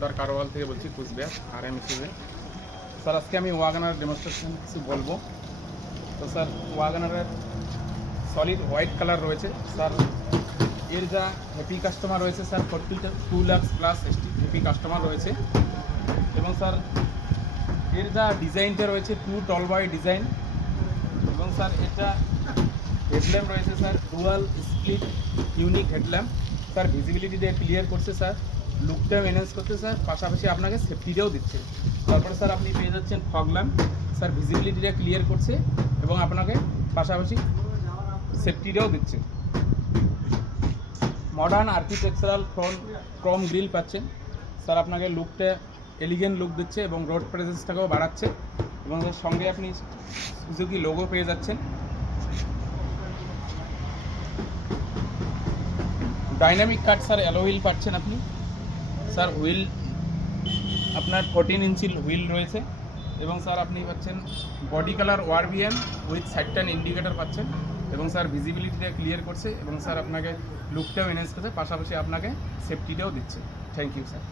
সর্দার কারওয়াল থেকে বলছি, কুচবিহার RM হিসেবে। স্যার আজকে আমি ওয়াগনার ডেমনস্ট্রেশন কিছু বলবো। তো স্যার ওয়াগনারের সলিড হোয়াইট কালার রয়েছে স্যার। এর যা হ্যাপি কাস্টমার রয়েছে sir 42 lakh plus happy customer রয়েছে। এবং স্যার এর যা ডিজাইনটা রয়েছে টু টল বয় ডিজাইন। এবং স্যার এটা হেডল্যাম্প রয়েছে sir dual split unique headlamp sir. ভিজিবিলিটিটা ক্লিয়ার করছে স্যার, লুকটা এনহ্যান্স করতে স্যার, পাশাপাশি আপনাকে সেফটিটাও দিচ্ছে। তারপরে স্যার আপনি পেয়ে যাচ্ছেন ফগ ল্যাম্প স্যার, ভিজিবিলিটিটা ক্লিয়ার করছে এবং আপনাকে পাশাপাশি সেফটিটাও দিচ্ছে। মডার্ন আর্কিটেকচারাল ক্রোম গ্রিল পাচ্ছেন স্যার, আপনাকে লুকটা এলিগেন্ট লুক দিচ্ছে এবং রোড প্রেজেন্সটাকেও বাড়াচ্ছে। এবং এর সঙ্গে আপনি সুজুকি লোগো পেয়ে যাচ্ছেন। Dynamic cut sir alloy wheel পাচ্ছেন আপনি স্যার। হুইল আপনার 14 ইঞ্চি হুইল রয়েছে। এবং স্যার আপনি পাচ্ছেন body colour ORVM with side turn indicator পাচ্ছেন। এবং স্যার ভিজিবিলিটিটা ক্লিয়ার করছে এবং স্যার আপনাকে লুকটাও এনহ্যান্স করছে, পাশাপাশি আপনাকে সেফটিটাও দিচ্ছে। Thank you sir.